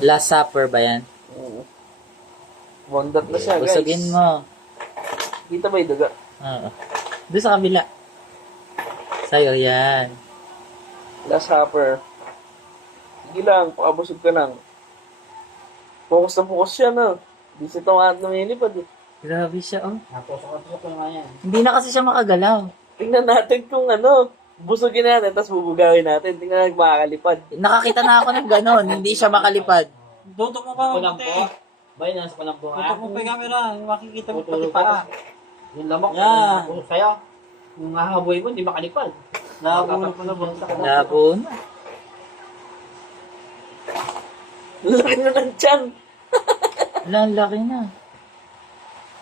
Last Supper ba yan? Bondat na siya, guys. Busugin mo. Kita ba yung daga? Oo. Doon sa kabila. Sa'yo, yan. Last Supper. Sige lang, pakabusog ka lang. Focus na focus siya, no? Di siya tumahat na minipad, eh. Grabe siya, oh. Natusok-tusok ko nga yan. Hindi na kasi siya makagalaw. Tingnan natin kung ano, busugin natin, tapos bubugawin natin. Tingnan natin makakalipad. Nakakita na ako ng ganon. Hindi siya makalipad. Tutok mo pa, Kulambo. mabuti. Bay, nasa kulambo ka. Tutok mo pa yung camera. Makikita mo pati Tutulog paa. ka. Yung lamok, Yan. yung sa'yo. Yung hahaboy mo, hindi makalipad. Nakabuno pa na ba? Labo na. Laki na ng tiyan. Wala, ang laki na.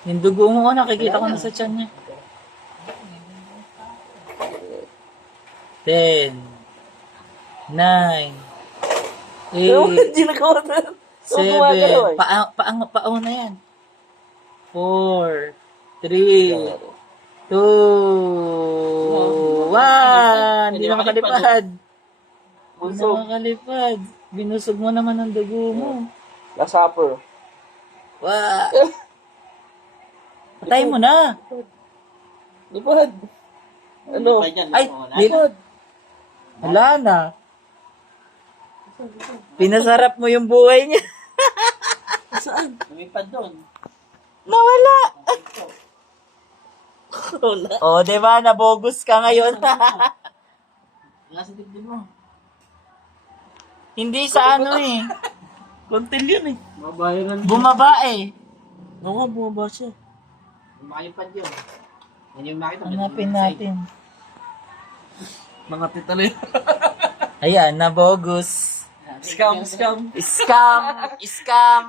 Yung dugo mo, nakikita ko na sa tiyan niya. 10, 9, 8, Hindi nagawa na. So, gumagalaw, 7, pao na yan. 4, 3, 2, 1. Hindi na makalipad. Hindi na Busog. makalipad. Binusog mo naman ang dugo mo. Last Supper. Wow. Patay mo na. Lipad. Ano? Ay, lipad. Wala na. Pinasarap mo yung buhay niya. Lumipad doon. Nawala. Wala. O, diba? Nabogus ka ngayon. Nasa dibdib mo. Hindi sa ano eh. Kontil yun, eh. Mabayaran. Bumaba eh. Oo nga, bumaba siya. Makalipad yun. Yan yung makita. Hanapin natin. Mga titalo yun. Ayan, nabogus. Scam, scam. Scam! Scam!